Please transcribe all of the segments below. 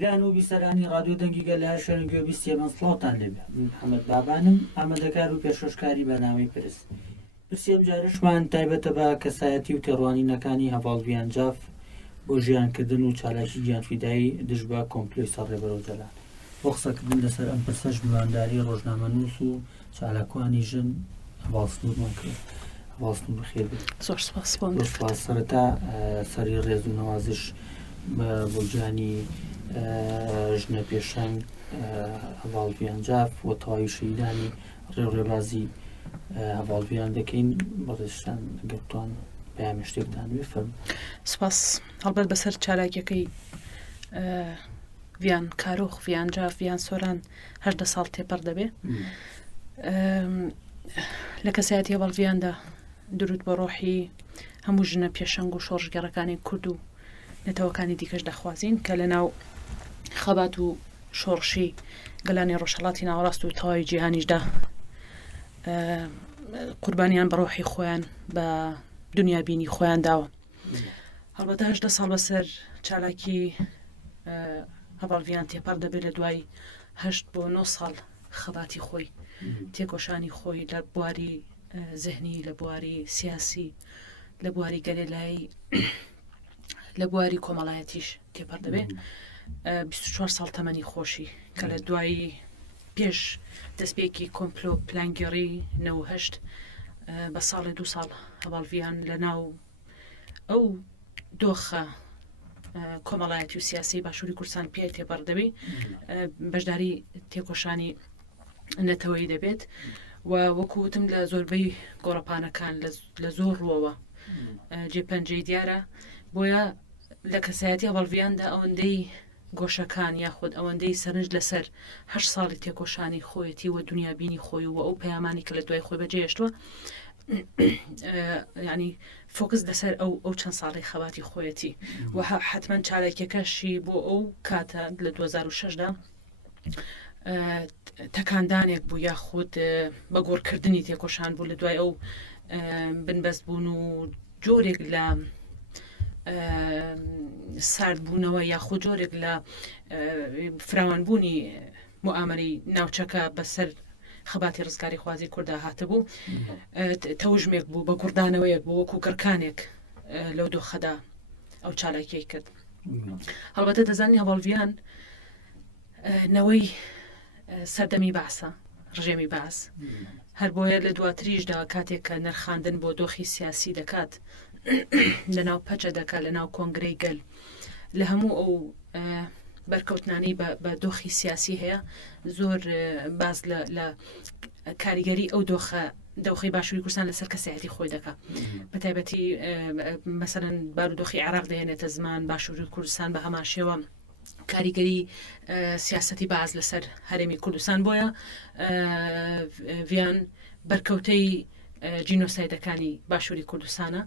گران و بیسەرانی ڕادیۆ دەنگیگە لە هەر شوێنێک بیستێ مەسڵاتان لێبێ محەممەد بابانم ئامادەکار و پێشۆشکاری بەنامەی پرس پرسیەم جارشمان تایبەتە بە کەسایەتی و تێڕوانینەکانی هەواڵڤیان جاف بۆ ژیانکردن و چالاکی گیانفیدایی دژ بە کۆمپلۆی سەڕێبەرەوە جەلان بۆ قسەکردن لەسەر ئەم پرسەش میوانداری ڕۆژنامەنووس و چالاکوانی ژن هەواڵسنوورمان کرد. هەواڵسنوور بەخێر بێت. زۆر سوپاس. سەرەتا سەری ڕێز و نەوازش بۆ گیانی ژنە پێشەنگ هەواڵڤیان جاف و تەواوی شەیدانی ڕێوڕێبازی هەواڵڤیان دەکەین بەڕێزشتان گەتوان پەیامی شتێکتان بفەرموون. سوپاس. هەڵبەت بەسەر چالاکیەکەی ڤیان کارۆخ ڤیان جاف ڤیان سۆران 18 ساڵ تێپەر دەبێ لە کەسایەتی هەواڵڤیاندا درود بە ڕۆحی هەموو ژنە پێشەنگ و شۆڕژگەڕەکانی کورد و نەتەوەکانی دیکەش دەخوازین کە لە ناو خەبات و شۆڕشی گەلانی ڕۆژهەڵاتی ناوەڕاست و تەواوی جیهانیشدا قوربانیان بە ڕۆحی خۆیان بە دنیابینی خۆیان داوە. هەڵبەتە 18 ساڵ بەسەر چالاکی هەواڵڤیان تێپەر دەبێت لە دوای 8 بۆ 9 ساڵ خەباتی خۆی تێکۆشانی خۆی لە بواری زەهنی لە بواری سیاسی لە بواری گەلێلایی لە بواری کۆمەڵایەتیش تێپەر دەبێت 24 ساڵ تەمەنی خۆشی کە لە دوایی پێش دەستپێکی کۆمپلۆ پلانگێڕی 98 بە ساڵی 2 ساڵ هەواڵڤیان لە ناو ئەو دۆخە کۆمەڵایەتی و سیاسی باشووری کوردستان پێی تێپەر دەبێت بەشداری تێکۆشانی نەتەوەی دەبێت و وەکوتم لە زۆربەی گۆڕەپانەکان لە زۆر ڕووەوە جێپەنجەی دیارە بۆیە لە کەسایەتی هەواڵڤیاندا ئەوەندەی گۆشەکان یاخود ئەوەندەی سەرنج لەسەر 8 ساڵی تێکۆشانی خۆیەتی و دنیابینی خۆی و ئەو پەیامانی کە لە دوای خۆی بەجێهێشتووە ینی فۆکس لەسەر ئەو چەند ساڵی خەباتی خۆیەتی و حتمما چالاکیەکەشی بۆ ئەو کاتە لە 2006دا تەکاندانێک بوو یاخود بە گۆڕکردنی تێکۆشان بوو لە دوای ئەو بنبەست بوون و جۆرێک لە ساردبوونەوە یاخود جۆرێک لە فراوانبوونی موامەری ناوچەکە بەسەر خەباتی ڕزگاری خوازی کووردا هاتەبوو تەوژمێک بوو بە کوردانەوەیەک بوو وەکو گەرکانێک لەو دۆخەدا ئەو چالاکیەی کرد. هەڵبەتە دەزانی هەواڵڤیان نەوەی سەردەمی باسە ڕژێمی باس هەر بۆیە لە دواتریشدا کاتێک کە نرخاندن بۆ دۆخی سیاسی دەکات لە ناو پەچە دەکات لە ناو کۆنگرەی گەل لە هەموو ئەو بەرکەوتنانەی بە دۆخی سیاسی هەیە زۆر باز لە کاریگەری ئەو دۆخی باشووری کوردستان لەسەر کەسایەتی خۆی دەکات بە تایبەتی مەسەرەن بارودۆخی عێراق دەهێنێتە زمان باشووری کوردستان بە هەمان شێوە کاریگەری سیاسەتی باز لەسەر هەرێمی کوردستان بۆیە ڤیان بەرکەوتەی جینۆسایدەکانی باشووری کوردستانە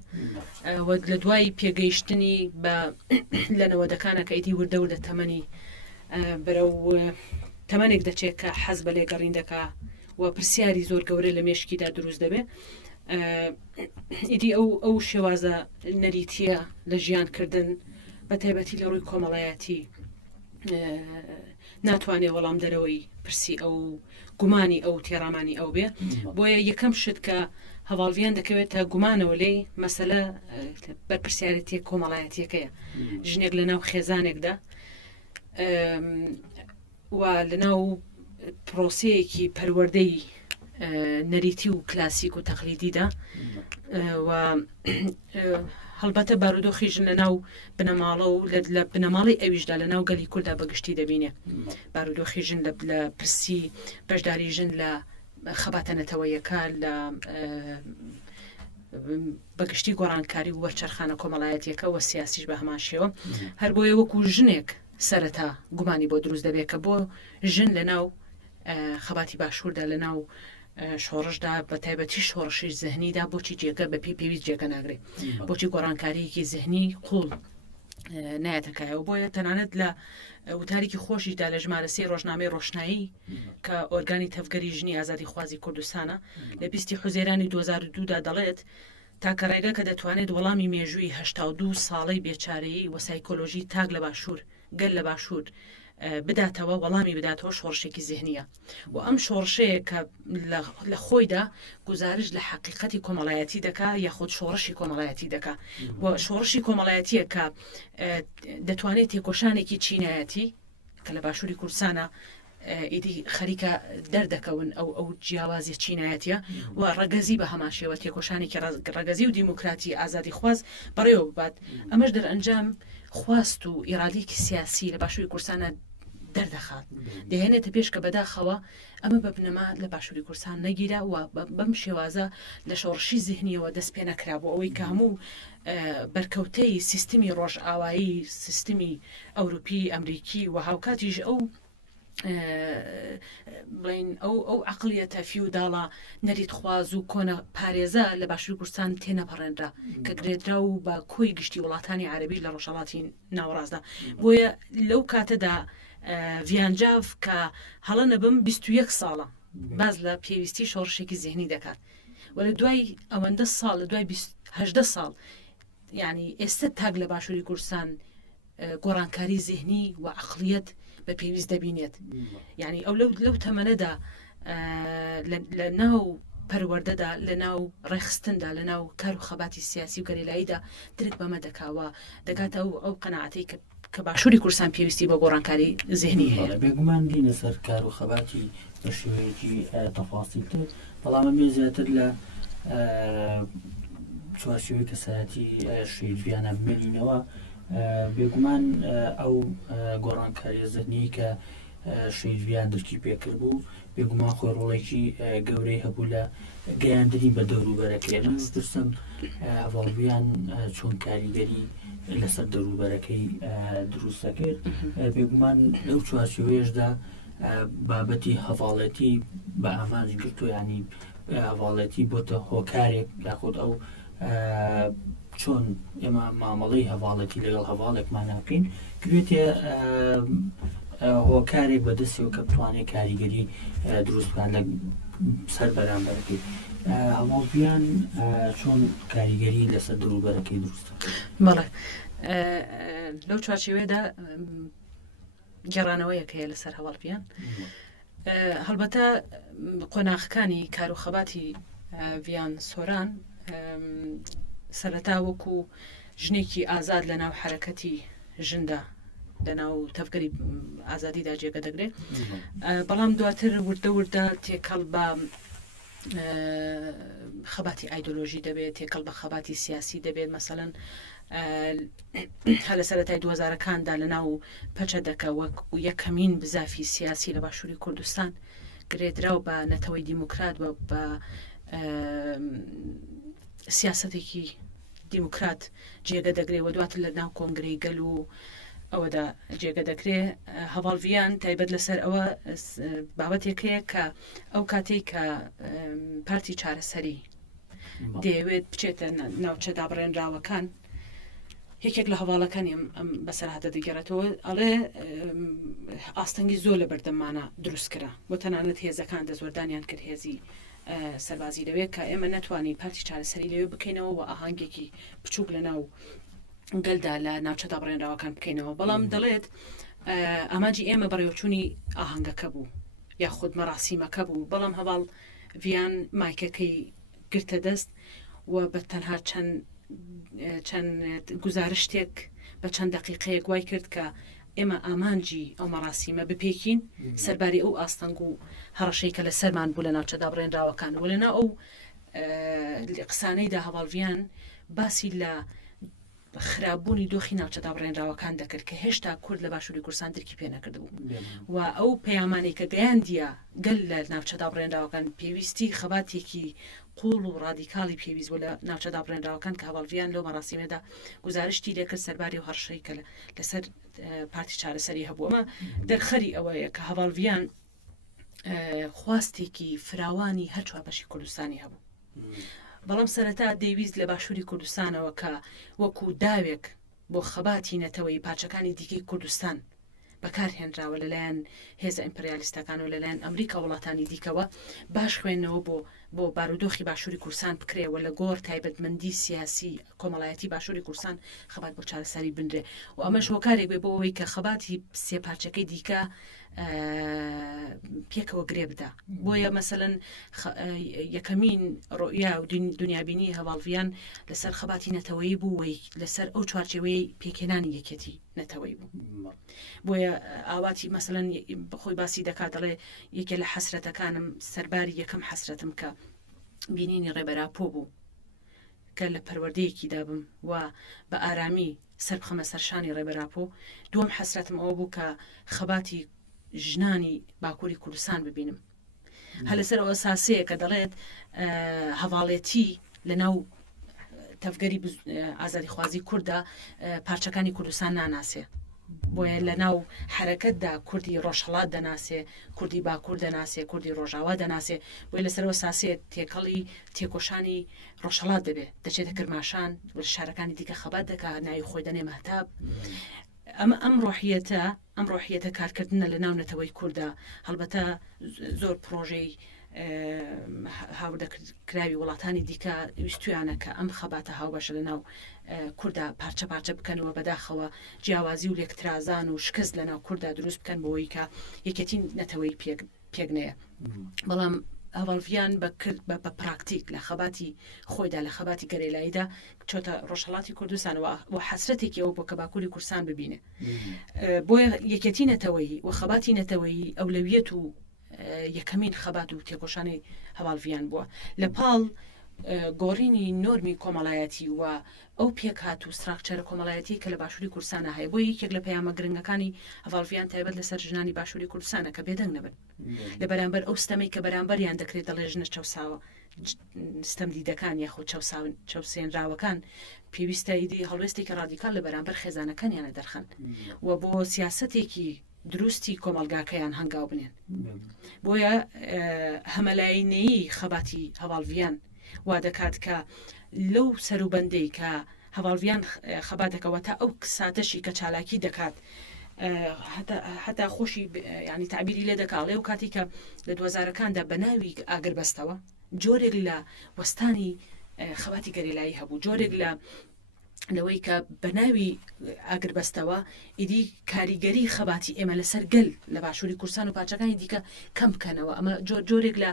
لە دوای پێگەیشتنی بە لەنەوەدەکانە کە ئیدی وردە و لە تەمەنی بەرەو تەمەنێک دەچێت کە حەز بە لێگەڕین دەکا و پرسیاری زۆر گەورە لە مێشکیدا دروست دەبێت ئیدی ئەو شێوازە نەریتیە لە ژیانکردن بە تایبەتی لە ڕووی کۆمەڵایەتی ناتوانێت وەڵام دەرەوەی پرسی ئەو گومانی ئەو تێڕامانی ئەو بێ بۆیە یەکەم شت کە هەواڵڤیان دەکەوێتە گومانەوە لێی مەسەلە بەرپرسیارەتی کۆمەڵایەتیەکەیە ژنێک لە ناو خێزانێکدا و لە ناو پرۆسەیەکی پەروەردەی نەریتی و کلاسیک و تەقلیدیدا و هەڵبەتە بارودۆخی ژن لە ناو بنەماڵە و لە بنەماڵی ئەویشدا لە ناو گەلی کووردا بەگشتی دەبینێ بارودۆخی ژن لە پرسی بەشداری ژن لە خەباتە نەتەوەیەکە لە بەگشتی گۆڕانکاری و وەرچەرخانە کۆمەڵایەتیەکە و سیاسیش بە هەمان شێوە هەر بۆیە وەکو ژنێک سەرەتا گومانی بۆ دروست دەبێت کە بۆ ژن لە ناو خەباتی باشووردا لە ناو شۆڕشدا بە تایبەتی شۆڕشی زەهنیدا بۆچی جێگە بە پێویست جێگە ناگرێت بۆچی گۆڕانکاریەکی زەهنی قوڵ نایەتەکایەوە بۆیە تەنانەت لە وتارێکی خۆشیدا لە ژمارەسی ڕۆژنامەی ڕۆشنایی کە ئۆرگانی تەفگەری ژنی ئازادی خوازی کوردستانە لە 20 حوزێرانی 2002دا دەڵێت تاکە ڕێگە کە دەتوانێت وەڵامی مێژووی 82 ساڵەی بێچارەیی و سایکۆلۆژی تاک لە باشوور گەل لە باشوور بداتەوە وەڵامی بداتەوە شۆڕشێکی زیهنیە و ئەم شۆڕشەیە کە لە خۆیدا گزارش لە حقیقەتی کۆمەڵایەتی دەکا یاخود شۆڕشی کۆمەڵایەتی دەکا و شۆڕشی کۆمەڵایەتیە کە دەتوانێت تێکۆشانێکی چینایەتی کە لە باشووری کوردستانە ئیدی خەریکە دەردەکەون ئەو جیاوازی چینایەتە و ڕەگەزی بە هەماشێوە تێکۆشانێکی ڕەگەزی و دیموکراتی ئازادی خواست بەڕێوە بات ئەمەش دەرئەنجام خواست و ئیرادێکی سیاسی لە باشووری کوردستانە دەردەخات دەهێنێتە پێش کە بەداخەوە ئەمە بەبنەما لە باشووری کوردستان نەگیرا و بەم شێوازە لە شۆڕشی زیهنیەوە دەست پێ نەکرا بۆ ئەوەی کە هەموو بەرکەوتەی سیستمی ڕۆژئاوایی سیستمی ئەوروپی ئەمریکی و هاوکاتیش بڵین ئەو عقلیەتە فیوداڵە نەریتخواز و کۆنە پارێزە لە باشووری کوردستان تێنەپەڕێنرا کە گرێدرا و بە کۆی گشتی وڵاتانی عەرەبی لە ڕۆژهەڵاتی ناوەڕاستدا بۆیە لەو کاتەدا ڤیانجاف کە هەڵە نەبم 21 ساڵە باز لە پێویستی شۆڕشێکی زیهنی دەکات و لە دوای ئەوەندە ساڵ لە دوای 18 ساڵ یعنی ئێستا تاک لە باشووری کوردستان گۆڕانکاری زیهنی و عقلیەت بە پێویست دەبینێت یعنی ئەو لەو تەمەنەدا لە ناو پەروەردەدا لە ناو ڕێخستندا لە ناو کار و خەباتی سیاسی و گەریلاییدا درک بەمە دەکاوە دەکاتە ئەو قەناعەتەی کە باشووری کوردستان پێویستی بە گۆڕانکاری زیهنی هەیە بێگومان دینە سەر کار و خەباتی بە شێوەیەکی تەفاسیلتر بەڵام ئەمێ زیاتر لە چوارچێوەی کەسایەتی شێویانە بمێنینەوە بێگومان ئەو گۆڕانکاریە زیهنی کە شێویان دەرکی پێکرد بوو بێگومان خۆی ڕۆڵێکی گەورەی هەبوو لە گەیاندنی بە دەوروبەرەکەی دەستم هەواڵویان چۆن کاریگەری لەسەر دەوروبەرەکەی دروستە کرد بێگومان لەو چوارچێوەیەشدا بابەتی هەواڵەتی بە ئامانج گرتو ینی هەواڵەتی بۆتە هۆکارێک یاخود ئەو چۆن ئێمە مامەڵەی هەواڵەتی لەگەڵ هەواڵێکمان ناکەین کوێتێ هۆکارێک بەدەستەوە کە بتوانێت کاریگەری دروست بکات لە سەر بەرامبەرەکەی هەواڵبیان چۆن کاریگەری لەسەر دەوروبەرەکەی دروستە. بەڵێ لەو چوارچێوەیەدا گێڕانەوەیەک هەیە لەسەر هەواڵبیان هەڵبەتە قۆناغەکانی کار و خەباتی ڤیان سۆران سەرەتا وەکو ژنێکی ئازاد لە ناو حرەکەتی ژندا لە ناو تەفگەری ئازادیدا جێگە دەگرێت بەڵام دواتر وردە تێکەڵ بە خەباتی ئایدۆلۆژی دەبێت تێکەڵ بە خەباتی سیاسی دەبێت مەسەڵەن هە لە سەرەتای 2000ەکاندا لە ناو پەچە دەکە وەک یەکەمین بزافی سیاسی لە باشووری کوردستان گرێدراو بە نەتەوەی دیموکرات بە سیاسەتێکی دیموکرات جێگە دەگرێت و دواتر لە ناو کۆنگرەی گەل و ئەوەدا جێگە دەکرێت هەواڵڤیان تایبەت لەسەر ئەوە بابەتێکەیە کە ئەو کاتێک کە پارتی چارەسەری دەیەوێت بچێتە ناوچە دابڕێنراوەکان یەکێک لە هەواڵەکانی ئەم بەسەرهاتە دەگەڕێتەوە ئەڵێ ئاستەنگی زۆر لە بەردەمانە دروستکرا بۆ تەنانەت هێزەکان دەزۆردانیان کرد هێزی سەربازی لەوێت کە ئێمە ناتوانین پارتی چارەسەری لەوێ بکەینەوە و ئاهانگێکی بچووک لە ناو گەلدا لە ناوچە دابڕێنراوەکان بکەینەوە بەڵام دەڵێت ئاماجی ئێمە بەڕێوەچوونی ئاهەنگەکە بوو یا خود مەراسیمەکە بوو بەڵام هەواڵ ڤیان مایکەکەی گرتە دەست و بە تەنها چەند گزارشتێک بە چەند دقیقەیەک وای کرد کە ئێمە ئامانجی ئەو مەراسیمە بپێکین سەرباری ئەو ئاستەنگ و هەڕەشەی کە لە سەرمان بوو لە ناوچە دابڕێنراوەکان و لەنا ئەو قسانەیدا هەواڵڤیان باسی لە خراببوونی دۆخی ناوچە دابڕێنراوەکان دەکرد کە هێشتا کورد لە باشووری کوردستان درکی پێ نەکردبوو و ئەو پەیامانەی کە گەیاندیە گەل لە ناوچە دابڕێنراوەکان پێویستی خەباتێکی قوڵ و ڕادیکاڵی پێویست بوو لە ناوچە دابڕێنراوەکان کە هەواڵڤیان لەو مەراسیمەدا گزارشتی دەکرد سەرباری و هەرشەی کە لەسەر پارتی چارەسەری هەبوو ئەمە دەرخەری ئەوەیە کە هەواڵڤیان خواستێکی فراوانی هەرچوا بەشی کوردستانی هەبوو بەڵام سەرەتا دەیویست لە باشووری کوردستانەوە کە وەکو داوێک بۆ خەباتی نەتەوەی پارچەکانی دیکەی کوردستان بەکارهێنراوە لەلایەن هێزە ئیمپریالیستەکان و لەلایەن ئەمریکا وڵاتانی دیکەوە باش خوێندنەوە بۆ بۆ بارودۆخی باشووری کورسان بکرێەوە لە گۆڕ تایبەتمەندی سیاسی کۆمەڵایەتی باشووری کورسان خەبات بۆ چارەسەری بنرێ و ئەمەش هۆکارێک بێ بۆ ئەوەی کە خەباتی سێپارچەکەی دیکە پێکەوە گرێ بدە بۆیە مەسەلەن یەکەمین ڕۆیا و دنیابینی هەواڵڤیان لەسەر خەباتی نەتەوەیی بوو لەسەر ئەو چوارچێوەی پێکێنانی یەکێتی نەتەوەی بوو بۆیە ئاواتی مەسەلەن بەخۆی باسی دەکات دەڵێ یەکێ لە حەسرەتەکانم سەرباری یەکەم حەسرەتم کە بینینی ڕێبەراپۆ بوو کە لە پەروەردەیەکی دابم و بە ئارامی سەربخەمە سەرشانی ڕێبەراپۆ دووەم حەسرەتم ئەوە بوو کە خەباتی ژنانی باکووری کوردستان ببینم هە لەسەر ئەوە ساسەیە کە دەڵێت هەواڵێتی لەناو تەفگەری ئازادی خوازی کووردا پارچەکانی کوردستان ناناسێ بۆیە لە ناو حرەکەتدا کوردی ڕۆژهەڵات دەناسێ کوردی باکوور دەناسێ کوردی ڕۆژاوا دەناسێ بۆی لەسەرەوە ساسێت تێکەڵی تێکۆشانی ڕۆژهەڵات دەبێت دەچێتە کرماشان شارەکانی دیکە خەبات دەکات ناوی خۆی دەنێ مەهتاب ئەم ڕۆحیەتە کارکردنە لە ناو نەتەوەی کووردا هەڵبەتە زۆر پرۆژەی هاوردەکراوی وڵاتانی دیکە ویستویانە کە ئەم خەباتە هاوبەشە لە ناو کووردا پارچە پارچە بکەنەوە بەداخەوە جیاوازی و لێکترازان و شکست لە ناو کووردا دروست بکەن بۆەوەی کە یەکەتی نەتەوەی پێگنەیە بەڵام هەواڵڤیان بە پراکتیک لە خەباتی خۆیدا لە خەباتی گەرێلاییدا چۆتە ڕۆژهەڵاتی کوردستان و حەسرەتێکی ئەوە بۆ کە باکووری کورسان ببینێ بۆیە یەکەتی نەتەوەیی و خەباتی نەتەوەیی ئەولەویەت و یەکەمین خەبات و تێکۆشانی هەواڵڤیان بووە لە پاڵ گۆڕینی نۆرمی کۆمەڵایەتی و ئەو پێکات و ستراکچەرە کۆمەڵایەتی کە لە باشووری کوردستانە هەیە بۆ یەکێک لە پەیامە گرنگەکانی هەواڵڤیان تایبەت لەسەر ژنانی باشووری کوردستانە کە بێدەنگ نەبن لە بەرامبەر ئەو ستەمەی کە بەرامبەریان دەکرێت دەڵێ ژنە چەساوە ستەم دیدەکان یاخود چەوسێنراوەکان پێویستە ئیدی هەڵوێستی کە ڕادیکال لە بەرامبەر خێزانەکانیانە دەرخەن و بۆ سیاسەتێکی دروستی کۆمەلگاکەیان هەنگاو بنێن بۆیە هەمەلایەنەیی خەباتی هەواڵڤیان وا دەکات کە لەو سەروبەندەی کە هەواڵڤیان خەباتەکەەوە تا ئەو ساتەشی کە چالاکی دەکات حتا خۆشی ینی تعبیری لێ دەکاڵێ و کاتی کە لە 2000ەکاندا بە ناوی ئاگربەستەوە جۆرێک لە وەستانی خەباتی گەرێلایی هەبوو جۆرێک لە لەوەی کە بە ناوی ئاگربەستەوە ئیدی کاریگەری خەباتی ئێمە لەسەر گەل لە باشووری کورسان و پاچەکانی دیکە کەم بکەنەوە ئەمە جۆرێک لە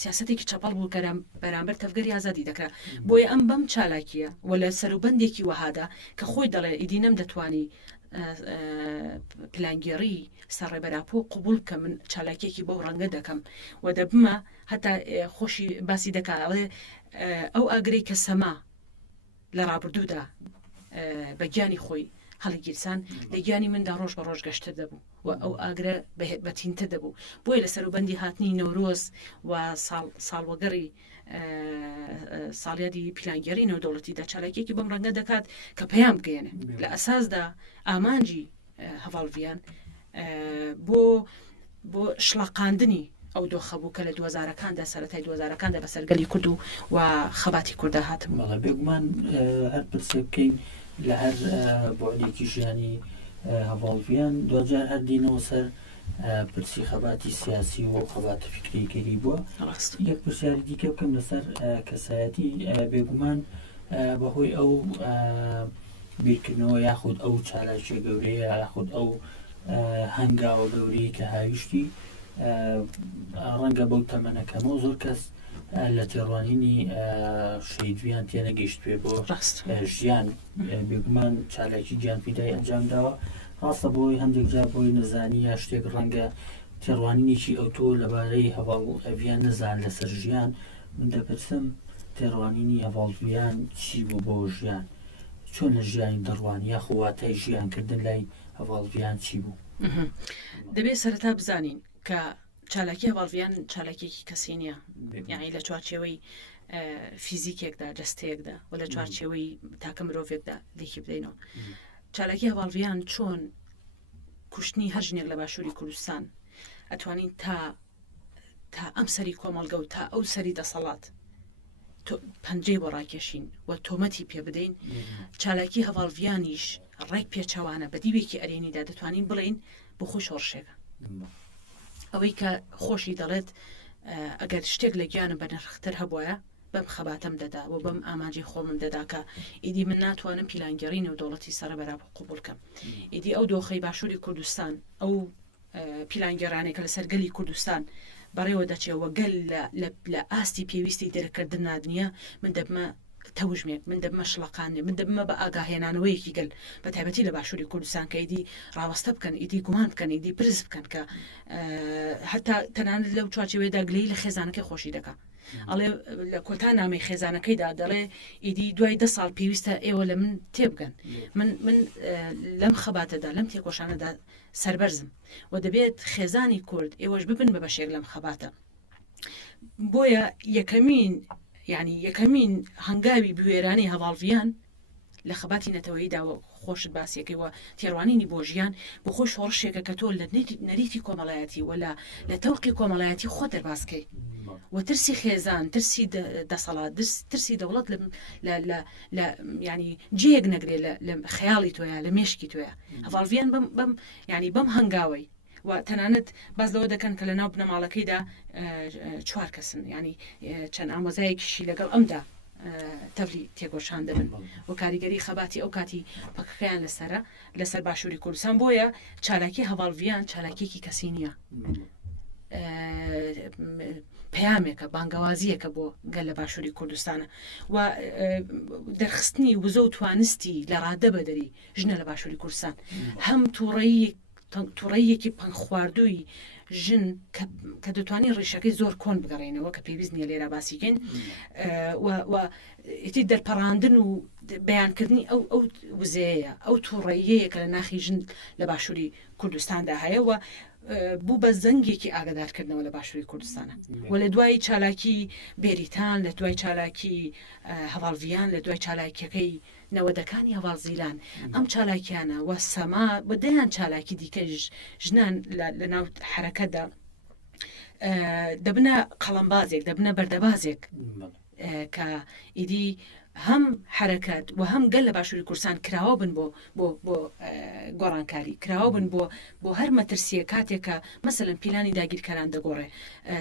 سیاسەتێکی چەپەڵ بوو کە بەرامبەر تەفگەری ئازادی دەکرا بۆیە ئەم بەم چالاکیە و لە سەروبەندێکی وەهادا کە خۆی دەڵێ ئیدی نەم دەتوانی پلانگێڕی سەرڕێبەراپۆ قوبول کە من چالاکیێکی بەو ڕەنگە دەکەم و دەبمە هەتا خۆشی باسی دەکڵێ ئەو ئاگرەی کە سەما لە ڕابردوودا بە گیانی خۆی هەڵگیرسان لە گیانی مندا ڕۆژ بە ڕۆژ گەشتر دەبوو و ئەو ئاگرە بەتینتە دەبوو بۆیە لە سەروبەندی هاتنی نەورۆز و ساڵوەگەڕی ساڵیادی پلانگەری نێودەوڵەتیدا چالاکیێکی بەم ڕەنگە دەکات کە پەیام بگەێنێ لە ئەساسدا ئامانجی هەواڵڤیان بۆ شڵەقاندنی ئەو دۆخەبوو کە لە 2000ەکاندا سەرەتای 2000ەکاندا بە سەرگەلی کورد و خەباتی کووردا هاتم بێگومان هەر پرسێ بکەین لە هەر بۆعدێکی ژیانی هەواڵڤیان دوجار هەردینەوە سەر پرسی خەباتی سیاسی و خەباتە فکریگەری بووە یەک پرسیاری دیکە بکەم لەسەر کەسایەتی بێگومان بەهۆی ئەو بیرکردنەوە یاخود ئەو چالاکیە گەورەیە یاخود ئەو هەنگاوە گەورەی کە هاویشتی ڕەنگە بەو تەمەنەکەمەوە زۆر کەس لە تێڕوانینی شەیدویان تێنەگەیشت پێ بۆ ژیان بێگومان چالاکی گیانفیدای ئەنجام داوە ڕاستە بۆی هەندێک جار بۆی نەزانی یا شتێک ڕەنگە تێڕوانینێکی ئەوتۆ لەبارەی هەواڵڤیان نەزان لەسەر ژیان من دەپرسم تێڕوانینی هەواڵڤیان چی بوو بۆ ژیان چۆن لە ژیانی دەڕوان یا خواتای ژیانکردن لای هەواڵڤیان چی بوو دەبێت سەرەتا بزانین کە چالاکی هەواڵڤیان چالاکێکی کەسی نییە یعنی لە چوارچێوەی فیزیکێکدا جەستەیەکدا و لە چوارچێوەی تاکە مرۆڤێکدا لێکی بدەینەوە چالاکی هەواڵڤیان چۆن کوشتنی هەر ژنێک لە باشووری کوردستان ئەتوانین تا ئەم سەری کۆمەڵگە و تا ئەو سەری دەسەڵات پەنجەی بۆ ڕاکێشین و تۆمەتی پێ بدەین چالاکی هەواڵڤیانیش ڕێک پێچەوانە بە دیوێکی ئەرێنیدا دەتوانین بڵین بۆ خۆی شۆڕشێکە ئەوەی کە خۆشی دەڵێت ئەگەر شتێک لە گیانم بە نرختر هەبووە بەم خەباتەم دەدا و بەم ئاماجی خۆمم دەدا کە ئیدی من ناتوانم پیلانگەڕی نێودەوڵەتی سەرە بەراب قوبولکەم ئیدی ئەو دۆخەی باشووری کوردستان ئەو پیلانگەرانێکە لە سەرگەلی کوردستان بەڕێوە دەچێەوە گەل لە ئاستی پێویستی دەرەکردن نادنیە من دەبمە تەوژمێک من دەبمە شڵقانێ من دەبمە بە ئاگاهێنانەوەیەکی گەل بە تایبەتی لە باشووری کوردستان کە ئیدی ڕاوەستە بکەن ئیدی گومان بکەن ئیدی پرس بکەن کە هەتا تەنانەت لەو چواچێوێدا گلەی لە خێزانەکەی خۆشی دەکات ئەڵێ لە کۆتا نامەی خێزانەکەیدا دەڵێ ئیدی دوای 10 ساڵ پێویستە ئێوە لە من تێبگەن من لەم خەباتەدا لەم تێکۆشانەدا سربەرزم و دەبێت خێزانی کورد ئێوەش ببن بە بەشێک لەم خەباتە بۆیە یەکەمین هەنگاوی بوێرانی هەواڵڤیان لە خەباتی نەتەوەییداوە خۆشت باسیەکەی وە تێڕوانینی بۆ ژیان بۆ خۆی شۆڕشێکە کە تۆ لە نەریتی کۆمەڵایەتی ولا لە تەوقی کۆمەڵایەتی خۆ دەرباسکەی و ترسی خێزان ترسی دەسەڵات ترسی دەوڵەت لە ینی جێک نەگرێ لە خەیاڵی تۆیە لە مێشکی تۆیە هەواڵڤیان بەم هەنگاوەی و تەنانەت باز لەوە دەکەن کە لە ناو بنەماڵەکەیدا 4 کەسن ینی چەند ئامۆزایەکیشی لەگەڵ ئەمدا تەفری تێگۆشان دەبن و کاریگەری خەباتی ئەو کاتی پەکەکەیان لەسەر باشووری کوردستان بۆیە چالاکی هەواڵڤیان چالاکیێکی کەسی نییە پەیامێکە بانگەوازیەکە بۆ گەل لە باشووری کوردستانە و دەرخستنی وزە و توانستی لە ڕادە بەدەری ژنە لە باشووری کوردستان هەم تووڕەیەکی پەنگ خواردووی ژن کە دەتوانین ڕیشەکەی زۆر کۆن بگەڕێنەوە کە پێویست نیە لێرە باسیکەین ئیتی دەرپەڕاندن و بەیانکردنی ئەو وزەیە ئەو تووڕەیەیە کە لە ناخی ژن لە باشووری کوردستاندا هەیە و بوو بە زەنگێکی ئاگدارکردنەوە لە باشووری کوردستانە و لە دوای چالاکی بێریتان لە دوای چالاکی هەواڵڤیان لە دوای چالاکیەکەی نەوەدەکانی هەواڵزیلان ئەم چالاکیانە و سەما بە دەیان چالاکی دیکە ژنان لە ناو حرەکەدا دەبنە قەڵەمبازێک دەبنە بەردەبازێک کە ئیدی هەم حرەکەت و هەم گەل لە باشووری کوردستان کراوە بن بۆ گۆڕانکاری کراوە بن بۆ هەر مەترسیە کاتێکە مەسەلەن پیلانی داگیرکەران دەگۆڕێ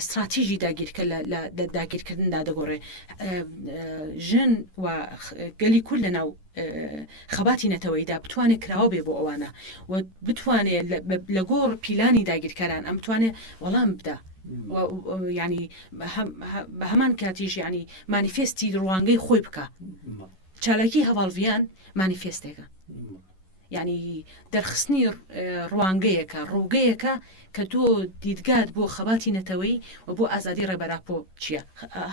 استراتیژی داگیرکە لە داگیرکردندا دەگۆڕێ ژن و گەلی کورد لە ناو خەباتی نەتەوەییدا بتوانێت کراوە بێ بۆ ئەوانە و بتوانێت لە گۆڕ پیلانی داگیرکەران ئەم بتوانێت وەڵام بدا ینی بە هەمان کاتیش ینی مانیفێستی ڕوانگەی خۆی بکە چالاکی هەواڵڤیان مانیفێستێکە ینی دەرخستنی ڕوانگەیەکە ڕووگەیەکە کە تۆ دیدگات بۆ خەباتی نەتەوەی و بۆ ئازادی ڕێبەراپۆ چییە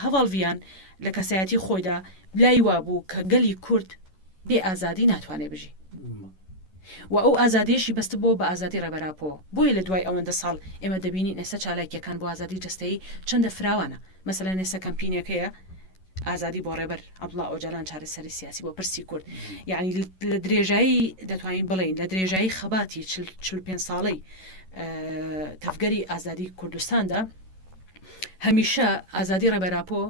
هەواڵڤیان لە کەسایەتی خۆیدا لای وابوو کە گەلی کورد بێ ئازادی ناتوانێ بژی و ئەو ئازادیشی بەستە بۆ بە ئازادی ڕێبەراپۆ بۆیە لە دوای ئەوەندە ساڵ ئێمە دەبینی ئێستا چالاکیەکان بۆ ئازادی جستەیی چەندە فراوانە مەسەلەن ئێستا کەمپینەکەیە ئازادی بۆ ڕێبەر عەبدوڵڵا ئۆجەلان چارەسەری سیاسی بۆ پرسی کورد یعنی لە درێژایی دەتوانین بڵین لە درێژایی خەباتی 45 ساڵەی تەفگەری ئازادی کوردستاندا هەمیشە ئازادی ڕێبەراپۆ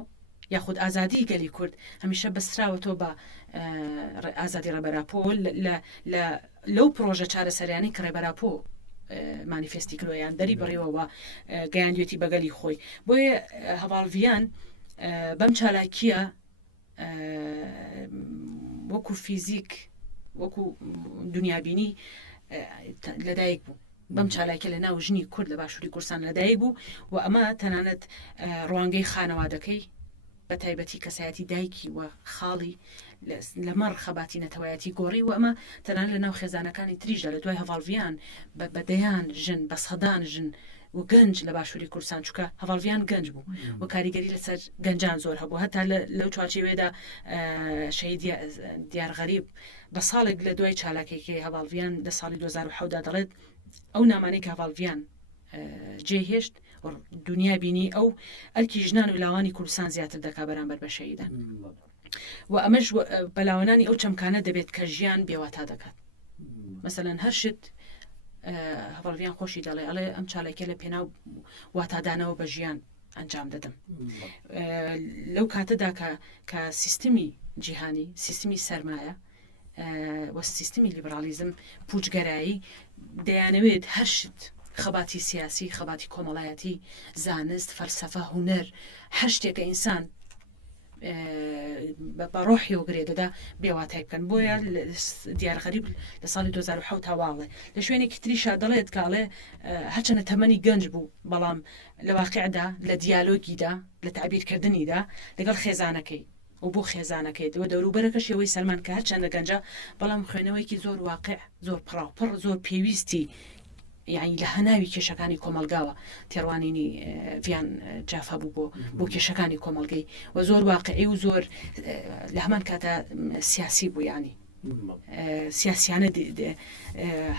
یاخود ئازادی گەلی کورد هەمیشە بەستراوەتەوە بە ئازادی ڕێبەراپۆ لەو پرۆژە چارەسەریانی کە ڕێبەراپۆ مانیفێستی کردویان دەری بڕێەوە گەیاندوێتی بەگەلی خۆی بۆیە هەواڵڤیان بەم چالاکیە وەکو فیزیک وەکو دنیابینی لەدایک بوو بەم چالاکە لە ناو ژنی کورد لە باشووری کوردستان لەدایک بوو و ئەمە تەنانەت ڕوانگەی خانەوادەکەی بە تایبەتی کەسایەتی دایکی و خاڵی لەمەڕ خەباتی نەتەوەیەتی گۆڕی و ئەمە تەنان لە ناو خێزانەکانی تریشدا لە دوای هەواڵڤیان بەدەیان ژن بە سەدان ژن و گەنج لە باشووری کوردستان چووکە هەواڵڤیان گەنج بوو و کاریگەری لەسەر گەنجان زۆر هەبوو هەتا لەو چوارچێوێدا شەهید دیارغەریب بە ساڵێک لە دوای چالاکێکی هەواڵڤیان لە ساڵی 2010 دەڵێت ئەو نامانەی کە هەواڵڤیان جێهێشت دنیا بینی ئەو ئەرکی ژنان و لاوانی کوردستان زیاتر دەکا بەرامبەر بە شەهیدان و ئەمەش بەلاوانانی ئەو چەمکانە دەبێت کە ژیان بێواتا دەکات مەسەلەن هەرشت هەواڵڤیان خۆشی دەڵێ ئەڵێ ئەم چالاکیە لە پێناو واتادانەوە بە ژیان ئەنجام دەدەم لەو کاتەدا کە سیستمی جیهانی سیستمی سەرمایە وە سیستمی لیبرالیزم پوچگەرایی دەیانەوێت هەرشت خەباتی سیاسی خەباتی کۆمەڵایەتی زانست فەلسەفە هونەر هەر شتێکە ئینسان بە ڕۆحی وگرێ دەدا بێواتای بکەن بۆیە دیارغەریب لە ساڵی 2007 تاواڵێ لە شوێنێکی تریشا دەڵێت کاڵێ هەرچەنە تەمەنی گەنج بوو بەڵام لە واقعدا لە دیالۆگیدا لە تعبیرکردنیدا لەگەڵ خێزانەکەی و بۆ خێزانەکەیت و دەوروبەرەکە شێوەی سەلمان کە هەرچەندە گەنجە بەڵام خوێنەوەیکی زۆر واقع زۆر پڕاوپڕ زۆر پێویستی یعنی لە هەناوی کێشەکانی کۆمەلگاوە تێڕوانینی ڤیان جافە بوو بۆ کێشەکانی کۆمەلگەی و زۆر واقعی و زۆر لە هەمان کاتە سیاسی بوو ینی سیاسیانە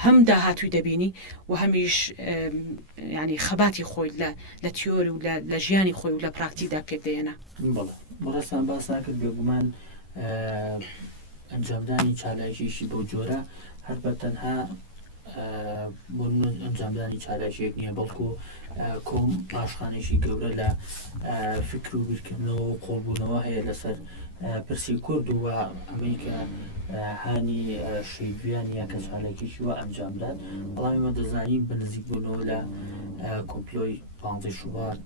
هەم داهاتووی دەبینی و هەمیش ینی خەباتی خۆی لە تیۆری و لە ژیانی خۆی و لە پراکتیدا پێک دێنە بەڕاستان باس ناکرد بێگومان ئەنجامدانی چالاکیشی بۆ جۆرە هەر بە تەنها بۆ ئەنجامدانی چالاکیەک نییە بەڵکو کۆم پاشخانێکی گەورە لە فکر و بیرکردنەوە و قۆڵبوونەوە هەیە لەسەر پرسی کورد و ئەمەی کە هانی شەیدویان یا کە چالاکیشی وە ئەنجامدان بەڵام ئێمە دەزانین بەنزیک بوونەوە لە کۆمپلۆی 15 شوبات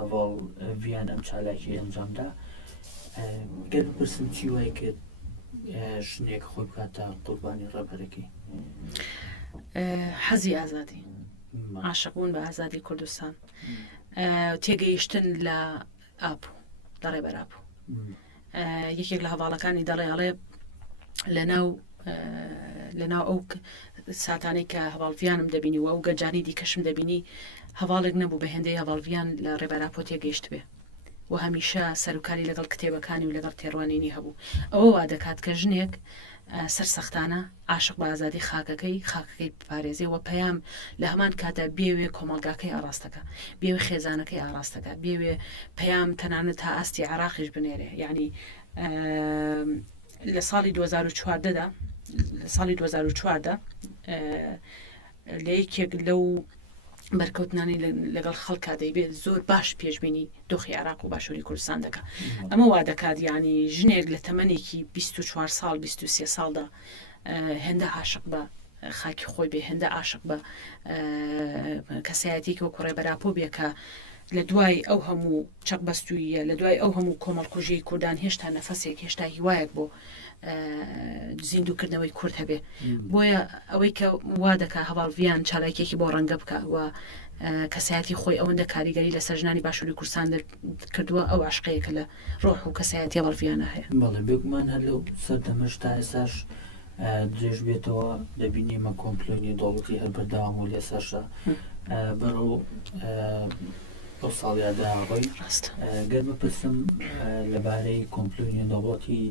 هەواڵ ڤیان ئەم چالاکی ئەنجامدا گەر بپرسم چی وای کرد ژنێک خۆی بکاتە قوربانی ڕێبەرەکەی حەزی ئازادی عاشقبوون بە ئازادی کوردستان تێگەیشتن لە ئاپو لە ڕێبەر ئاپو یەکێک لە هەواڵەکانی دەڵێ لەناو ئەو ساتانەی کە هەواڵڤیانم دەبینی و ئەو گەنجانی دیکەشم دەبینی هەواڵێک نەبوو بە هێندەی هەواڵڤیان لە ڕێبەر ئاپۆ تێگەیشت بێ و هەمیشە سەرکاری لەگەڵ کتێبەکانی و لەگەڵ تێڕوانینی هەبوو ئەوە وا دەکات کە ژنێک سەرسەختانە عاشق بە ئازادی خاکەکەی پارێزێ و پەیام لە هەمان کاتە بێوێ کۆمەلگاکەی ئاراستەکە بێوێ خێزانەکەی ئاراستەکە بێوێ پەیام تەنانەت تا ئاستی عراقیش بنێرێ یعنی لە ساڵی 2014دا لە یەکێک لەو بەرکەوتنانی لەگەڵ خەڵکا دەیبێت زۆر باش پێشبینی دۆخی عراق و باشووری کوردستان دەکە ئەمە وا دەکات ینی ژنێک لە تەمەنێکی 24 ساڵ 23 ساڵدا هێندە عاشق بە خاکی خۆی بێ هێندە عاشق بە کەسایەتێکی وەکو ڕێبەراپۆ بێ کە لە دوای ئەو هەموو چەقبەستوویە لە دوای ئەو هەموو کۆمەڵکوژەی کوردان هێشتا نەفەسێک هێشتا هیوایەک بۆ زیندووکردنەوەی کورد هەبێ بۆیە ئەوەی کە وا دەکا هەواڵڤیان چالاکێکی بۆ ڕەنگە بکە و کەسایەتی خۆی ئەوەندە کاریگەری لە سەرژنانی باشووری کوردستان کردووە ئەو عاشقەیەکە لە ڕۆح و کەسایەتی هەواڵڤیانە هەیە بەڵێ بێگومان هەر لەو سەردەمەش تا ئێساش درێژ بێتەوە دەبینیمە کۆمپلۆنی دەوڵەتی هەر بەردەوام و لێسەرشە بەڕەو ئەو ساڵیاداڕۆی گەر بپرسم لەبارەی کۆمپلۆنی دەوڵەتی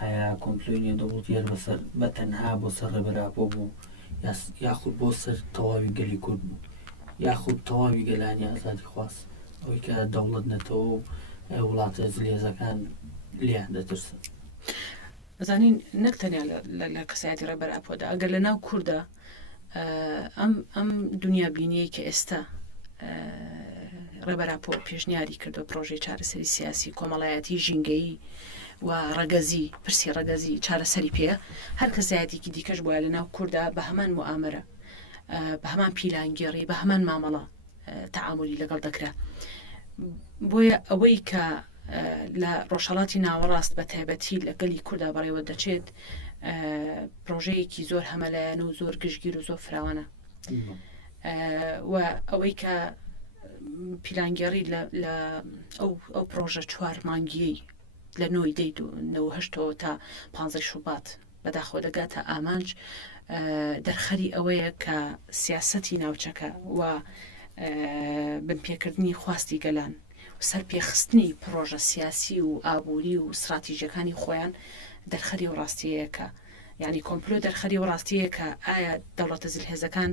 ئایا کۆمپلۆنی دەوڵەتی هەر بەسەر بە تەنها بۆ سەر ڕێبەراپۆ بوو یاخود بۆ سەر تەواوی گەلی کورد بوو یاخود تەواوی گەلانی ئازادی خواست ئەوەی کە دەوڵەت نەتەوە و وڵاتە جلێزەکان لیان دەترسن زانین نەکتەنیا لە کەسایەتی ڕێبەراپۆدا ئەگەر لە ناو کووردە ئەم دنیا بینیەی کە ئێستا ڕێبەراپۆ پێشنیاری کردو پرۆژەی چارەسەری سیاسی کۆمەڵایەتی ژینگەیی و ڕەگەزی پرسی ڕەگەزی چارەسەری پێ هەر کەسایەتێکی دیکەش بووە لە ناو کووردا بە هەمان موامەرە بە هەمان پیلانگێڕی بە هەمان مامەڵە تەعاملی لەگەڵ دەکرا بۆیە ئەوەی کە لە ڕۆژهەڵاتی ناوەڕاست بە تایبەتی لە گەلی کووردا بەڕێوە دەچێت پرۆژەیەکی زۆر هەمەلایەنە و زۆر گشتگیر و زۆر فراوانە و ئەوەی کە پیلانگێڕی لە ئەو پرۆژە 4 مانگیەی لە 9 تا 15 شوبات بەداخۆ دەگاتە ئامانج دەرخەری ئەوەیە کە سیاسەتی ناوچەکە و بنپێکردنی خواستی گەلان و سەر پێخستنی پرۆژە سیاسی و ئابووری و استراتیژیەکانی خۆیان دەرخەری و ڕاستیەکە یعنی کۆمپلۆ دەرخەری و ڕاستیە کە ئایا دەوڵەتە زلهێزەکان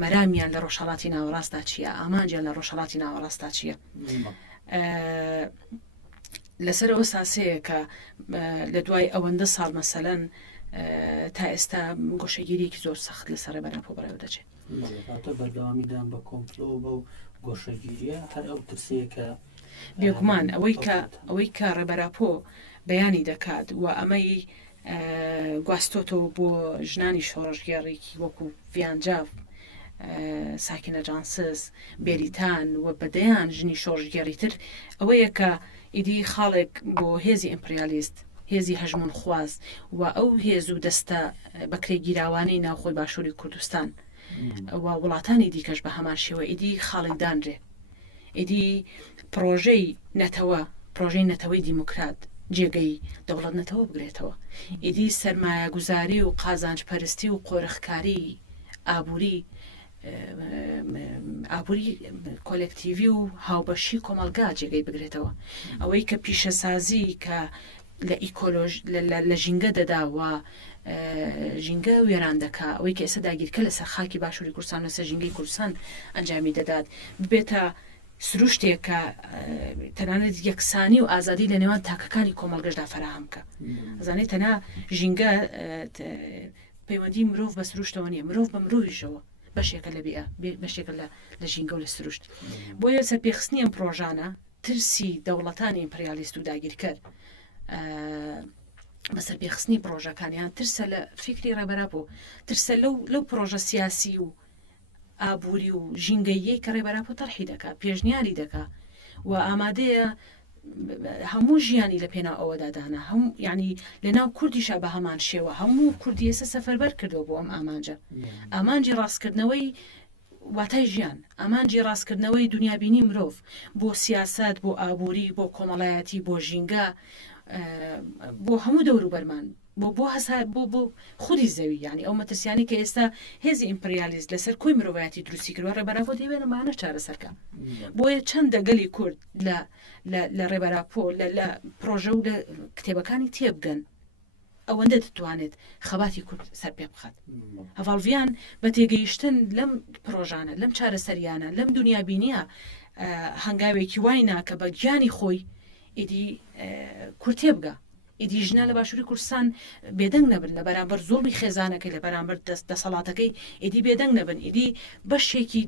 مەرامیان لە ڕۆژهەڵاتی ناوەڕاستدا چییە ئامانجیان لە ڕۆژهەڵاتی ناوەڕاستدا چییە لەسەر ئەوە ساسەیە کە لە دوای ئەوەندە ساڵ مەسەلەن تا ئێستا گۆشەگیریکی زۆر سەخت لەسەر ڕێبەراپۆ بەڕێوە دەچێت بەردەوامیدان بە کۆمپلۆ بە و گۆشەگیریە هەر ئەو ترسەیە کە بێگومان ئەوەی کە ڕێبەراپۆ بەیانی دەکات و ئەمەی گواستۆتەوە بۆ ژنانی شۆڕژگێڕێکی وەکو ڤیانجاو ساکینە جانسس بێریتان و بەدەیان ژنی شۆژگەڕیتر ئەوەیە کە ئیدی خاڵێک بۆ هێزی ئیمپریالیست هێزی هەژمون خواست و ئەو هێز و دەستە بەکرێ گیراوانەی ناوخۆی باشووری کوردستان و وڵاتانی دیکەش بە هەمان شێوە ئیدی خاڵی دانرێ ئیدی پرۆژەی نەتەوەی دیموکرات جێگەی دەوڵەت نەتەوە بگرێتەوە ئیدی سەرمایە گوزاری و قازانج پەرستی و قۆرەخکاری ئابووری کۆلێکتیڤی و هاوبەشی کۆمەلگا جێگەی بگرێتەوە ئەوەی کە پیشەسازی کە لە ئیکۆلۆژ لە ژینگە دەداوە ژینگە وێران دەکا ئەوەی کە ئێستا داگیرکە لەسەر خاکی باشووری کوردستان لەسەر ژینگەی کوردستان ئەنجامی دەدات ببێتە سروشتێک کە تەنانەت یەکسانی و ئازادی لە نێوان تاکەکانی کۆمەڵگەشدا فراهم کە ئەزانێت تەنها ژینگە پەیوەندی مرۆڤ بە سروشتەوە نیە مرۆڤ بە مرۆڤیشەوە بەشێکە لە بێ بەشێکە لە ژینگە و لە سروشت بۆیە سەرپێخستنی ئەم پرۆژانە ترسی دەوڵەتانی ئیمپریالیست و داگیرکەر بەسەر پێخستنی پرۆژەکانیان ترسە لە فکری ڕێبەرا بوو ترسە لەو پرۆژە سیاسی و ئابووری و ژینگەیە کە ڕێبەرا بۆ تەرحی دەکا پێشنیاری دەکا و ئامادەیە هەموو ژیانی لە پێنا ئەوەدادانە هەموو ینی لە ناو کوردیشە بە هەمان شێوە هەموو کوردی ئێستا سەفەربەر کردەوە بۆ ئەم ئامانجە ئامانجی ڕاستکردنەوەی واتای ژیان ئامانجی ڕاستکردنەوەی دنیابینی مرۆڤ بۆ سیاست بۆ ئابووری بۆ کۆمەڵایەتی بۆ ژینگە بۆ هەموو دەوروبەرمان بۆ هەسا بۆ خودی زەوی ینی ئەو مەترسیانی کە ئێستا هێزی ئیمپریالیست لەسەر کۆی مرۆڤایەتی دروستی کردوە ڕێبەرا بۆ دەیبێنمانە چارەسەرکە بۆیە چەند دەگەلی کورد لە ڕێبەراپۆ لە پرۆژە و لە کتێبەکانی تێبگەن ئەوەندە دەتوانێت خەباتی کورد سەر پێ بخات هەڤاڵڤیان بە تێگەیشتن لەم پرۆژانە لەم چارەسەریانە لەم دنیابینیە هەنگاوێکی وای ناکە بە گیانی خۆی ئیدی کورتێ بگە ئیدی ژنە لە باشووری کوردستان بێدەنگ نەبن لە بەرامبەر زۆڵی خێزانەکەی لە بەرامبەر دەسەڵاتەکەی ئیدی بێدەنگ نەبن ئیدی بەشێکی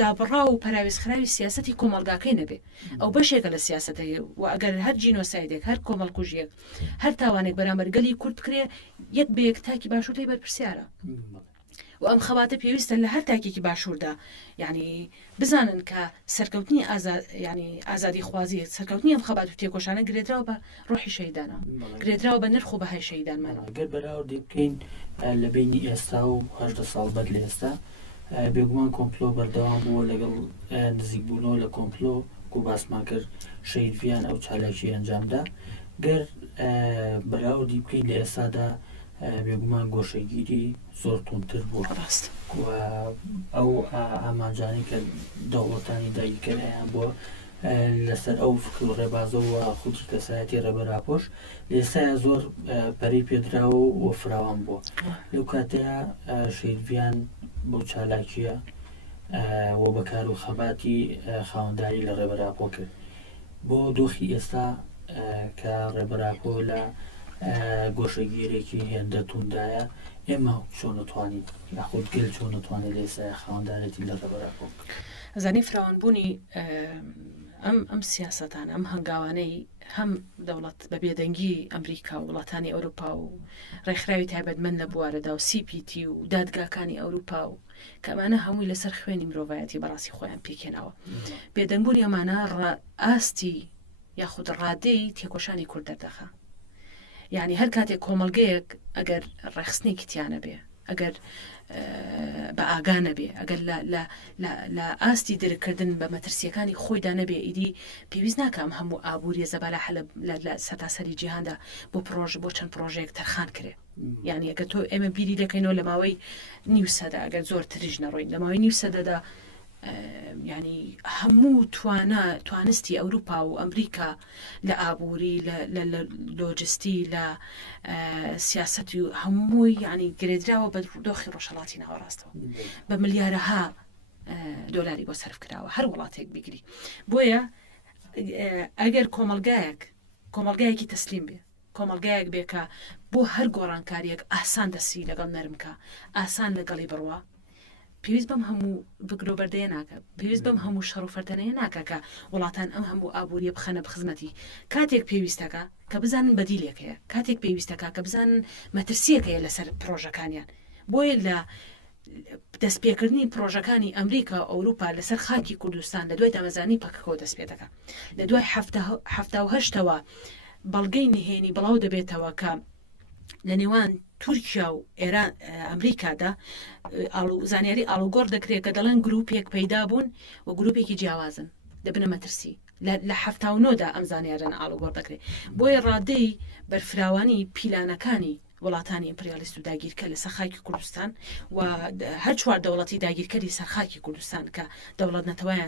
دابڕا و پەراویستخراوی سیاسەتی کۆمەڵگاکەی نەبێ ئەو بەشێکە لە سیاسەتەیە و ئەگەر هەر جینۆسایدێک هەر کۆمەڵکوژیەک هەر تاوانێک بەرامبەر گەلی کورد بکرێ یەک بە یەک تاکی باشوور لێ بەرپرسیارە و ئەم خەباتە پێویستە لە هەر تاکێکی باشووردا ینی بزانن کە سەرکەوتنی ینی ئازادی خوازی سەرکەوتنی ئەم خەبات و تێکۆشانە گرێدراوە بە ڕۆحی شەیدانە گرێدراوە بە نرخ و بەهای شەیدانمانە گەر بەراوردی بکەین لە بینی ئێستا و هەشدە ساڵ بەر لە ئێستا بێگومان کۆمپلۆ بەردەوام بووە لەگەڵ نزیکبوونەوە لە کۆمپلۆ و باسمان کرد شەیدڤیان ئەو چالاکی ئەنجامدا گەر بەراوردی بکەین لە ئێستادا بێگومان گۆشەگیری زۆر تونتر بوو ئەو ئامانجانی کە دەوڵەتانی داگیرکەرایان بووە لەسەر ئەو فکر و ڕێبازە و خودی کەسایەتی ڕێبەراپۆش لێستایە زۆر پەری پێدراوە و فراوان بووە لەو کاتەیە شەیدڤیان بەو چالاکیە و بەکار و خەباتی خاوەنداری لە ڕێبەراپۆ کرد بۆ دۆخی ئێستا کە ڕێبەراپۆ لە گۆشەگیرێکی هێندە توندایە ئێمە چۆن نتوانین یاخود گەل چۆن نتوانێت لە ئێستا خاوەندارێتی لە ڕێبەراپۆ زانی فراوانبوونی ئەم سیاسەتان ئەم هەنگاوانەی هەم دەوڵەت بە بێدەنگی ئەمریکا و وڵاتانی ئەوروپا و ڕێکخراوی تایبەتمەند لە بوارەدا و CPT و دادگاکانی ئەوروپا و کە ئەمانە هەمووی لەسەر خوێنی مرۆڤایەتی بەڕاستی خۆیان پێکێناوە بێدەنگبوونی ئەمانە ئاستی یاخود ڕادەی تێکۆشانی کورد دەردەخە یعنی هەر کاتێک کۆمەڵگەیەک ئەگەر ڕێخستنێکی تیانە بێ ئەگەر بە ئاگانە بێ ئەگەر لە ئاستی درکردن بە مەترسیەکانی خۆیدا نەبێ ئیدی پێویست ناکەم هەموو ئابووری زەبالە لە سەتاسەری جیهاندا بۆ بۆ چەند پرۆژەیەک تەرخان کرێ یعنی ئەگە تۆ ئێمە بیری دەکەینەوە لە ماوەی نیو سەدا ئەگەر زۆر تریژ نەڕۆین لە ماوەی نیو سەدەدا ینی هەموو توانستی ئەوروپا و ئەمریکا لە ئابووری لە لۆجستی لە سیاسەتی و هەمووی ینی گرێدراوە بە دۆخی ڕۆژهەڵاتی ناوەڕاستەوە بە ملیارەها دۆلاری بۆ سەرف کراوە هەر وڵاتێک بگری بۆیە ئەگەر کۆمەڵگایەکی تەسلیم بێ کۆمەڵگایەک بێ کە بۆ هەر گۆڕانکاریەک ئاسان دەسی لەگەڵ نەرمکە ئاسان لەگەڵی بڕوە پێویست بەم هەموو بگرۆ بەردەیە ناکە پێویست بەم هەموو شەڕ و فەرتەنەیە ناکە کە وڵاتان ئەم هەموو ئابووریە بخەنە بخزمەتی کاتێک پێویستەکە کە بزانن بەدیلێکەیە کاتێک پێویستەکە کە بزانن مەترسیەکەیە لەسەر پرۆژەکانیان بۆیە دەستپێکردنی پرۆژەکانی ئەمریکا ئەوروپا لەسەر خاکی کوردستان لە دوای دامەزانی پەکەکەەوە دەست پێ دەکات لە دوای هەفتەوە بەڵگەی نهێنی بڵاو دەبێتەوە کە لە نێوان تورکیا و ئێران ئەمریکادا زانیاری ئاڵوگۆڕ دەکرێت کە دەڵێن گروپێک پەیدا بوون و گروپێکی جیاوازن دەبنە مەترسی لە هەفتاونۆدا ئەم زانیارن ئاڵوگۆڕ دەکرێت بۆیە ڕادەی بەرفراوانی پیلانەکانی وڵاتانی ئیمپریالیست و داگیرکە لە سەرخاکی کوردستان و هەر چوار دەوڵەتی داگیرکەری سەرخاکی کوردستان کە دەوڵەت نەتەوەیە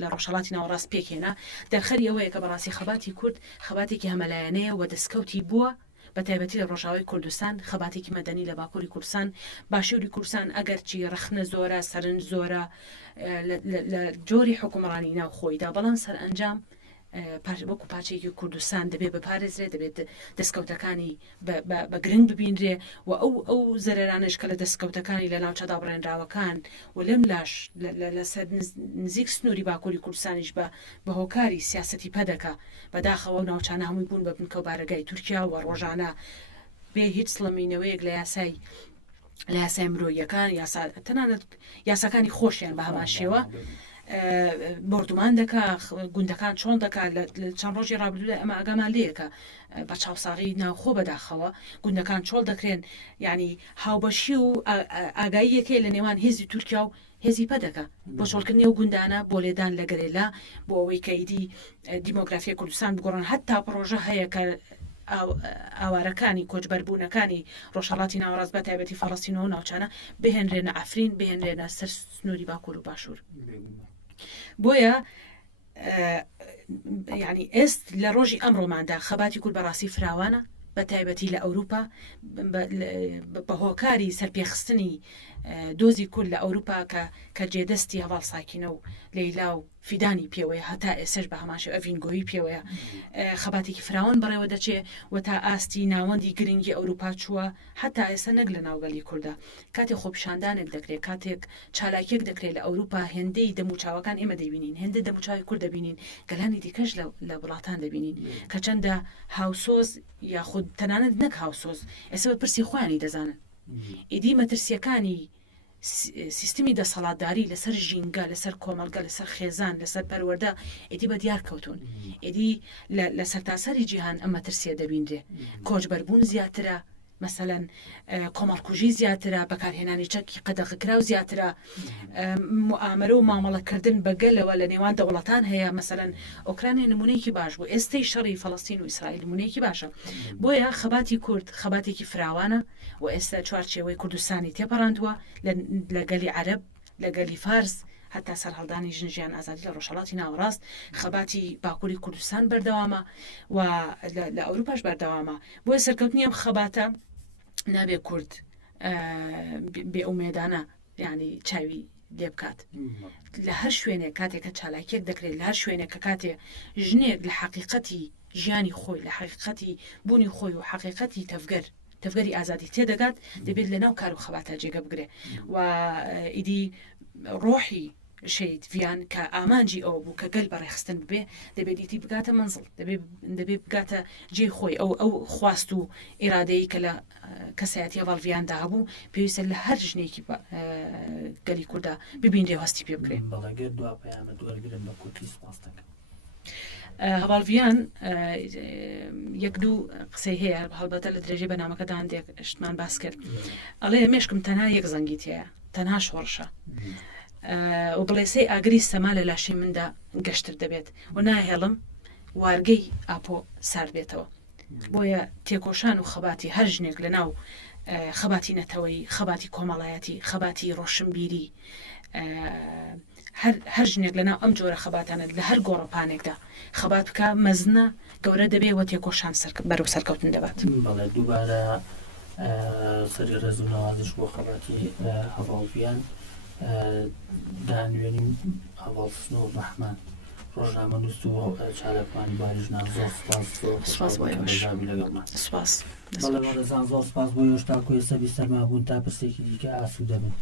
لە ڕۆژهەڵاتی ناوەڕاست پێکێنا دەرخەری ئەوەیە کە بەڕاستی خەباتی کورد خەباتێکی هەمەلایەنەیە و دەستکەوتی بووە بە تایبەتی لە ڕۆژاوی کوردستان خەباتێکی مەدەنی لە باکووری کوردستان باشووری کوردستان ئەگەرچی رەخنە زۆرە سەرنج زۆرە لە جۆری حکومڕانی ناو خۆیدا بەڵام سەر ئەنجام وەکو پارچێکی کوردستان دەبێت بەپارێزرێ دەبێت دەستکەوتەکانی بە گرنگ ببینرێ و ئەو زەرانش کە لە دەستکەوتەکانی لە ناوچەدا بڕێنراوەکان و لەم لاش لەسەر نزیک سنووری باکووری کوردستانیش بە هۆکاری سیاسەتی پەدەکە بەداخەوە و ناوچانە هەمووی بوون بە بنکە و بارەگای تورکیا و ڕۆژانە بێ هیچ سڵەمینەوەیەک لە یاسای مرۆییەکان تەنانەت یاساکانی خۆشیان بە هەمان شێوە بردومان دەکا گوندەکان چۆن دەکات لە چەند ڕۆژی ڕابردوودا ئەمە ئەگامان لەیەکە بە چاوساغی ناوخۆ بەداخەوە گوندەکان چۆڵ دەکرێن ینی هاوبەشی و ئاگاییەکەی لە نێوان هێزی تورکیا و هێزی پەدەکە بۆ چۆڵکردنی و گوندانە بۆ لێدان لە گەرێلا بۆ ئەوەی کەیدی دیمۆگرافیە کوردستان بگۆڕن هەتا پرۆژە هەیە کە ئاوارەکانی کۆچبەربوونەکانی ڕۆژهەڵاتی ناوەڕاست بە تایبەتی فەڵەستینەوە ناوچانە بهێنرێنە ئەفرین بهێنرێنە سەر سنووری باکوور و باشوور بۆیە ینی ئێست لە ڕۆژی ئەمڕۆماندا خەباتی کورد بەڕاستی فراوانە بە تایبەتی لە ئەوروپا بە هۆکاری سەرپێخستنی دۆزی کورد لە ئەوروپا کە جێدەستی هەواڵ ساکینە و لەیلا و فیدانی پێوەیە هەتا ئێسش بە هەماشە ئەڤینگۆیی پێوەیە خەباتێکی فراوان بەڕێوە دەچێ و تا ئاستی ناوەندی گرنگی ئەوروپا چووە هەتا ئێستا نەک لە ناوگەلی کووردا کاتێک خۆپیشاندانێک دەکرێت کاتێک چالاکێک دەکرێت لە ئەوروپا هێندەی دەموچاوەکان ئێمە دەبینین هێندە دەموچاوی کورد دەبینین گەلانی دیکەش لە وڵاتان دەبینین کە چەندە هاوسۆز یاخود تەنانەت نەک هاوسۆز ئێستا بە پرسی خۆیانی دەزانن ئیدی مەترسیەکانی سیستمی دەسەڵاتداری لەسەر ژینگە لەسەر کۆمەلگە لەسەر خێزان لەسەر پەروەردە ئیدی بە دیار کەوتون ئیدی لە سەرتاسەری جیهان ئەم مەترسیە دەبیندرێ کۆچبەربوون زیاترە مەسەلەن کۆمەڵکوژی زیاترە بەکارهێنانی چەکی قەدەغکرا و زیاترە موامەرە و مامەڵەکردن بەگەلەوە لە نێوان دەوڵەتان هەیە مەسەلەن ئۆکرانیا نمونەیەکی باش بوو ئێستەی شەڕی فەڵەستین و ئیسرائیل نمونەیەکی باشە بۆیە خەباتی کورد خەباتێکی فراوانە و ئێستا چوارچێوەی کوردستانی تێپەڕاندووە لە گەلی عەرەب لە گەلی فارس هەتا سەرهەڵدانی ژنجیان ئازادی لە ڕۆژهەڵاتی ناوەڕاست خەباتی باکووری کوردستان بەردەوامە و لە ئەوروپاش بەردەوامە بۆیە سەرکەوتنی ئەم خەباتە نابێ کورد بێ ئومێدانە ینی چاوی لێ بکات لە هەر شوێنێک کاتێککە چالاکێک دەکرێت لە هەر شوێنێک کە کاتێ ژنێک لە حەقیقەتی ژیانی خۆی لە حەقیقەتی بوونی خۆی و حەقیقەتی تەفگەری ئازادی تێدەگات دەبێت لە ناو کار و خەباتە جێگە بگرێ و ئیدی ڕۆحی شید ڤیان کە ئامانجی ئەو بوو کە گەل بەڕێخستن ببێ دەبێت دیتی بگاتە منزڵ دەبێت بگاتە جێ خۆی ئەو خواست و ئێرادەیە کە لە کەسایەتی هەواڵڤیاندا هەبوو پێویستە لە هەر ژنێکی گەلی کووردا ببینرێ هەستی پێ بکرێت هەواڵڤیان یەک دوو قسەی هەیە هەڵبەتە لە درێژەی بەنامەکەدا هەندێک شتمان باس کرد ئەڵێ مێشکم تەنها یەک زەنگیت هەیە تەنها شۆڕشە و بڵێسەی ئاگری سەما لە لاشەی مندا گەشتر دەبێت و ناهێڵم وارگەی ئاپۆ سار بێتەوە بۆیە تێکۆشان و خەباتی هەر ژنێک لە ناو خەباتی نەتەوەی خەباتی کۆمەڵایەتی خەباتی ڕۆشنبیری هەر ژنێک لەناو ئەم جۆرە خەباتانە لە هەر گۆڕەپانێکدا خەبات بکە مەزنە گەورە دەبێت وە تێکۆشان بەرەو سەرکەوتن دەبات بەڵێ دووبارە سەری ڕێز و نەوازش بۆ خەباتی هەواڵڤیان دانوێنیم هەواڵسن و ڕەحمان ڕۆژنامە نووس و چالەکانی باریژنان زۆر سپاس بۆ لەگەڵمان سپاس بەڵێ ڕێزان زۆر سپاس بۆ هێشتا کۆی سەبی سەرما بوون تا پرسێکی دیکە ئاسوودە بن